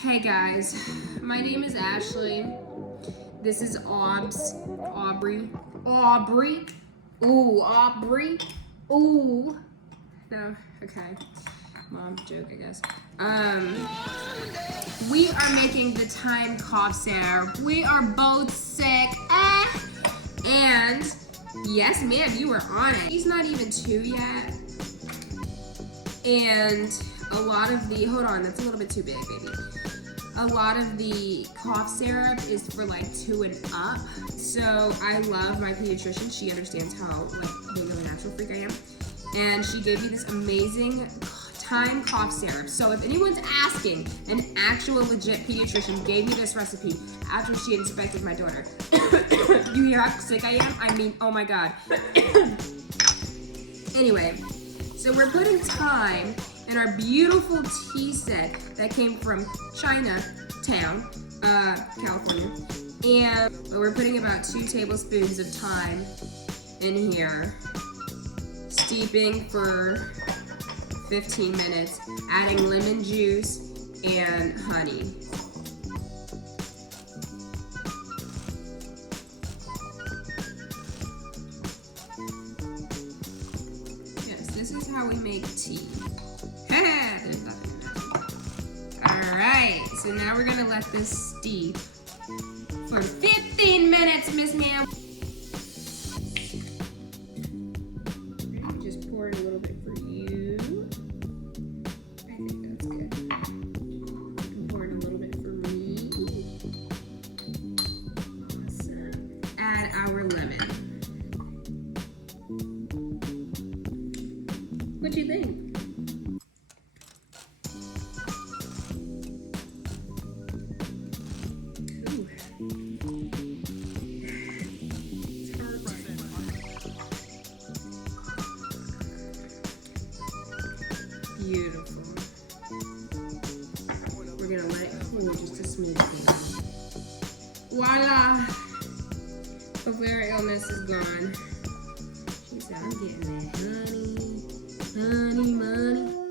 Hey guys, my name is Ashley. This is Aubrey. Ooh, Aubrey. Ooh. No, okay. Mom joke, I guess. We are making the time cough syrup. We are both sick. And yes, ma'am, you were on it. He's not even 2 yet. And a lot of the, hold on, that's a little bit too big, baby. A lot of the cough syrup is for like 2 and up. So I love my pediatrician. She understands how like big of a natural freak I am. And she gave me this amazing time cough syrup. So if anyone's asking, an actual legit pediatrician gave me this recipe after she had inspected my daughter. You hear how sick I am? I mean, oh my God. Anyway, so we're putting thyme in our beautiful tea set that came from Chinatown, California. And we're putting about 2 tablespoons of thyme in here, steeping for 15 minutes, adding lemon juice and honey. Yes, this is how we make tea. There's nothing in that. Alright, so now we're gonna let this steep for 15 minutes, Miss Ma'am. Just pour it a little bit for you. I think that's good. Pour it a little bit for me. Awesome. Add our lemon. What do you think? Beautiful. We're gonna let it cool just a smidge. Voila! Hopefully our illness is gone. She said, I'm getting that honey money.